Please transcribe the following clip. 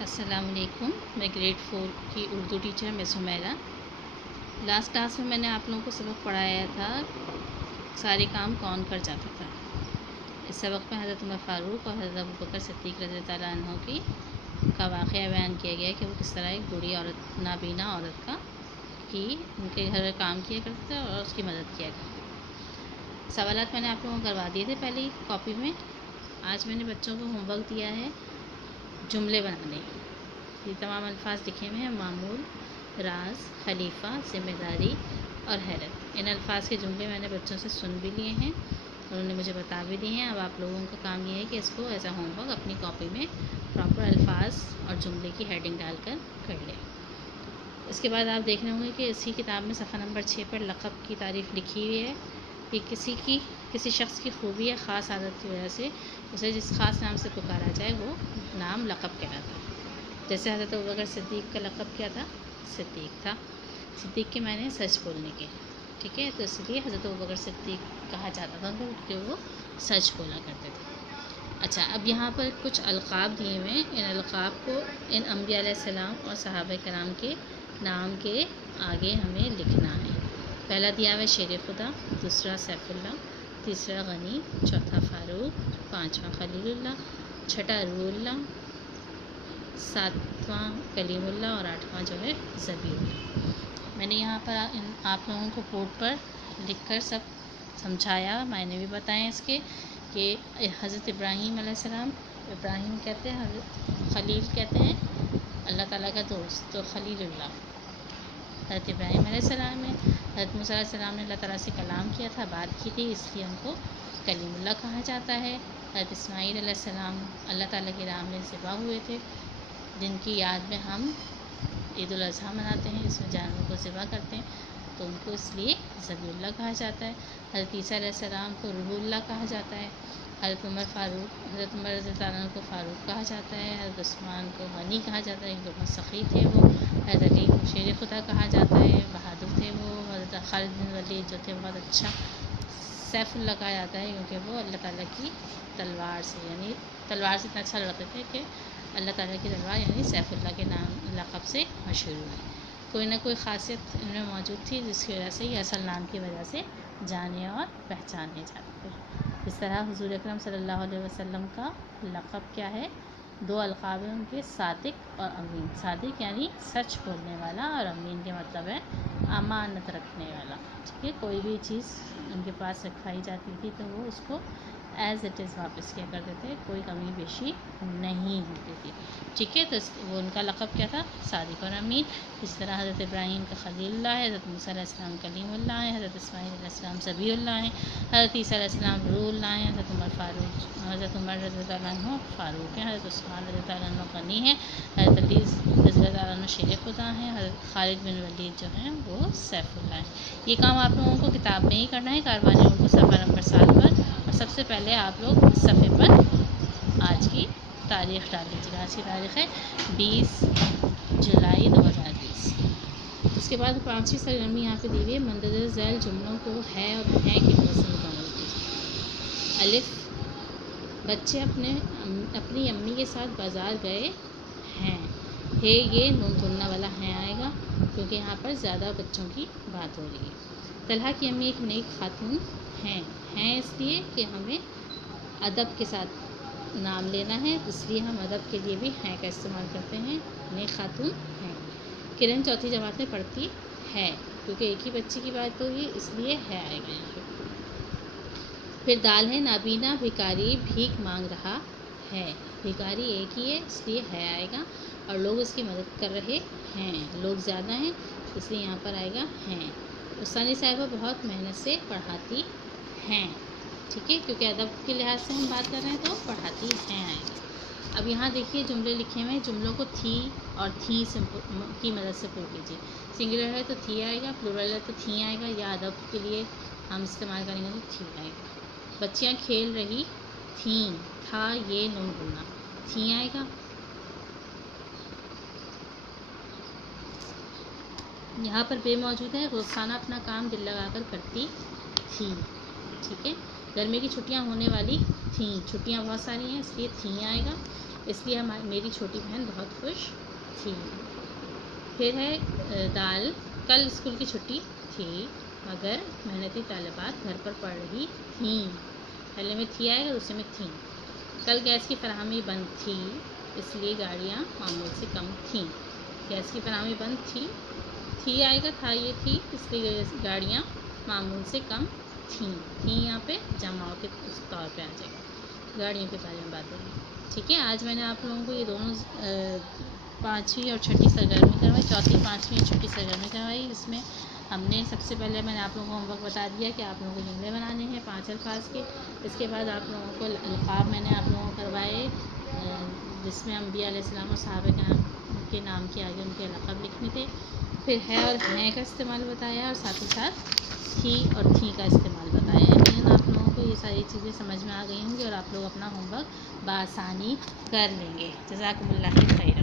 السلام علیکم. میں گریڈ 4 کی اردو ٹیچر میں سمیرہ. لاسٹ کلاس میں نے آپ لوگوں کو سبق پڑھایا تھا سارے کام کون کر جاتا تھا. اس سبق میں حضرت عمر فاروق اور حضرت ابوبکر صدیق رضی اللہ عنہ کا واقعہ بیان کیا گیا کہ وہ کس طرح ایک بوڑھی عورت نابینا عورت ان کے گھر میں کام کیا کرتے تھے اور اس کی مدد کیا کرتے تھے. سوالات میں نے آپ لوگوں کو کروا دیے تھے پہلے ہی کاپی میں. آج میں نے بچوں کو ہوم ورک دیا ہے جملے بنانے. یہ تمام الفاظ لکھے ہوئے ہیں: معمول، راز، خلیفہ، ذمہ داری اور حیرت. ان الفاظ کے جملے میں نے بچوں سے سن بھی لیے ہیں اور انہوں نے مجھے بتا بھی دیے ہیں. اب آپ لوگوں کا کام یہ ہے کہ اس کو ایز اے ہوم ورک اپنی کاپی میں پراپر الفاظ اور جملے کی ہیڈنگ ڈال کر لیں. اس کے بعد آپ دیکھ رہے ہوں گے کہ اسی کتاب میں صفحہ نمبر 6 پر لقب کی تعریف لکھی ہوئی ہے کہ کسی شخص کی خوبی یا خاص عادت کی وجہ سے اسے جس خاص نام سے پکارا جائے وہ نام لقب کہلاتا ہے. جیسے حضرت ابوبکر صدیق کا لقب کیا تھا؟ صدیق تھا. صدیق کے معنی سچ بولنے کے. ٹھیک ہے، تو اس لیے حضرت ابوبکر صدیق کہا جاتا تھا کہ وہ سچ بولا کرتے تھے. اچھا، اب یہاں پر کچھ القاب دیے ہوئے ہیں. ان القاب کو ان انبیاء علیہ السلام اور صحابہ کرام کے نام کے آگے ہمیں لکھنا ہے. پہلا دیا ہوا شیر خدا، دوسرا سیف اللہ، تیسرا غنی، چوتھا فاروق، پانچواں خلیل اللہ، چھٹا روح اللہ، ساتواں کلیم اللہ اور آٹھواں جو ہے ذبیح اللہ. میں نے یہاں پر آپ لوگوں کو بورڈ پر لکھ کر سب سمجھایا. میں نے بھی بتایا اس کے کہ حضرت ابراہیم علیہ السلام، ابراہیم کہتے ہیں، حضرت خلیل کہتے ہیں اللہ تعالیٰ کا دوست، تو خلیل اللہ حضرت ابراہیم علیہ السلام ہے. حضرت موسیٰ علیہ السلام نے اللہ تعالیٰ سے کلام کیا تھا، بات کی تھی، اس لیے ان کو کلیم اللہ کہا جاتا ہے. حضرت اسماعیل علیہ السلام اللہ تعالیٰ کی راہ میں ذبح ہوئے تھے، جن کی یاد میں ہم عید الاضحیٰ مناتے ہیں، اس میں جانوروں کو ذبح کرتے ہیں، تو ان کو اس لیے ذبیح اللہ کہا جاتا ہے. حضرت عیسیٰ علیہ السلام کو روح اللہ کہا جاتا ہے. حضرت عمر رضی اللہ عنہ کو فاروق کہا جاتا ہے. حضرت عثمان کو غنی کہا جاتا ہے کیونکہ بہت سخی تھے وہ. حضرت علی کو شیر خدا کہا جاتا ہے، بہادر تھے وہ. حضرت خالد بن ولید جو تھے بہت اچھا سیف اللہ کہا جاتا ہے کیونکہ وہ اللہ تعالیٰ کی تلوار سے اتنا اچھا لڑتے تھے کہ اللہ تعالیٰ کی تلوار یعنی سیف اللہ کے نام لقب سے مشہور ہوئی. کوئی نہ کوئی خاصیت ان میں موجود تھی جس کی وجہ سے یہ اصل نام کی وجہ سے جانے اور پہچانے جاتے تھے. اس طرح حضور اکرم صلی اللہ علیہ وسلم کا لقب کیا ہے؟ 2 القاب ہیں ان کے، صادق اور امین. صادق یعنی سچ بولنے والا اور امین کے مطلب ہے امانت رکھنے والا. ٹھیک ہے، کوئی بھی چیز ان کے پاس رکھوائی جاتی تھی تو وہ اس کو ایز اٹ از واپس کیا کرتے تھے، کوئی کمی بیشی نہیں ہوتی تھی. ٹھیک ہے، تو وہ ان کا لقب کیا تھا؟ صادق اور امین. اس طرح حضرت ابراہیم کا خلیل اللہ ہے، حضرت موسیٰ علیہ السلام کلیم اللہ ہے، حضرت اسماعیل علیہ السلام ذبیح اللہ ہیں، حضرت عیسیٰ علیہ السلام روح اللہ ہیں، حضرت عمر رضی اللہ عنہ فاروق ہیں، حضرت عثمان رضی اللہ عنہ غنی ہیں، حضرت علی رضی اللہ عنہ شیر خدا ہیں، حضرت خالد بن ولید جو ہیں وہ سیف اللہ ہیں. یہ کام آپ لوگوں کو کتاب میں ہی کرنا ہے، کاروان اردو صفحہ نمبر 7 پر. اور سب سے پہلے آپ لوگ اس صفحے پر آج کی تاریخ ڈال لیجیے. آج کی تاریخ ہے 20 جولائی 2020. اس کے بعد 5ویں سرگرمی یہاں پہ دی ہوئی ہے. مندرجہ ذیل جملوں کو ہے اور ہیں کی مدد سے مکمل کیجیے. الف، بچے اپنی امی کے ساتھ بازار گئے ہیں. ہے، یہ نون گننا والا ہیں آئے گا کیونکہ یہاں پر زیادہ بچوں کی بات ہو رہی ہے. طلحہ کی امی ایک نیک خاتون ہیں اس لیے کہ ہمیں ادب کے ساتھ نام لینا ہے، اس لیے ہم ادب کے لیے بھی ہیں کا استعمال کرتے ہیں. نیک خاتون ہیں. کرن 4th جماعت میں پڑھتی ہے کیونکہ ایک ہی بچی کی بات ہوگی اس لیے ہے آئے گا یہاں پہ. پھر دال ہے. نابینا بھکاری بھیک مانگ رہا ہے. بھکاری ایک ہی ہے اس لیے ہے آئے گا اور لوگ اس کی مدد کر رہے ہیں. لوگ زیادہ ہیں اس لیے یہاں پر آئے گا ہیں. استانی صاحبہ بہت محنت سے پڑھاتی ہیں. ٹھیک ہے، کیونکہ ادب کے لحاظ سے ہم بات کر رہے ہیں تو پڑھاتی ہیں آئے گا. اب یہاں دیکھیے جملے لکھے ہوئے ہیں. جملوں کو تھی اور تھی کی مدد سے پڑھ لیجیے. سنگولر ہے تو تھی آئے گا، پلورل ہے تو تھی آئے گا، یا ادب کے لیے ہم استعمال کریں گے تو تھی آئے گا. بچیاں کھیل رہی تھیں. تھا، یہ نون گننا، تھی آئے گا. یہاں پر بے موجود ہے. رخسانہ اپنا کام دل لگا کر کرتی تھی. ٹھیک ہے، گرمی کی چھٹیاں ہونے والی تھیں. چھٹیاں بہت ساری ہیں اس لیے تھیں آئے گا. اس لیے میری چھوٹی بہن بہت خوش تھی۔ پھر ہے دال، کل اسکول کی چھٹی تھی مگر محنتی طالبات گھر پر پڑھ رہی تھیں۔ پہلے میں تھی آئے گا، دوسرے میں تھیں۔ کل گیس کی فراہمی بند تھی اس لیے گاڑیاں معمول سے کم تھیں۔ گیس کی فراہمی بند تھی آئے گا، تھا یہ تھی، اس لیے گاڑیاں معمول سے کم تھیں یہاں پہ جماؤ کے طور پہ آ جائے گا، گاڑیوں کے بارے میں بات ہوگی۔ ٹھیک ہے، آج میں نے آپ لوگوں کو یہ دونوں 5ویں اور 6ٹھی سرگرمی کروائی، 4تھی 5ویں اور 6ٹھی سرگرمی کروائی۔ اس میں ہم نے سب سے پہلے میں نے آپ لوگوں کو ہوم ورک بتا دیا کہ آپ لوگوں کو جملے بنانے ہیں 5 الفاظ کے۔ اس کے بعد آپ لوگوں کو القاب میں نے آپ لوگوں کو کروائے، جس میں انبیاء علیہ السلام اور صحابہ کے نام کے آگے ان کے لقب لکھنے تھے۔ پھر ہے اور ہیں کا استعمال بتایا، اور ساتھ ہی ساتھ تھی اور تھیں کا استعمال بتایا۔ یقیناً آپ لوگوں کو یہ ساری چیزیں سمجھ میں آ گئی ہوں گی اور آپ لوگ اپنا ہوم ورک بآسانی کر لیں گے۔ جزاکم اللہ خیر۔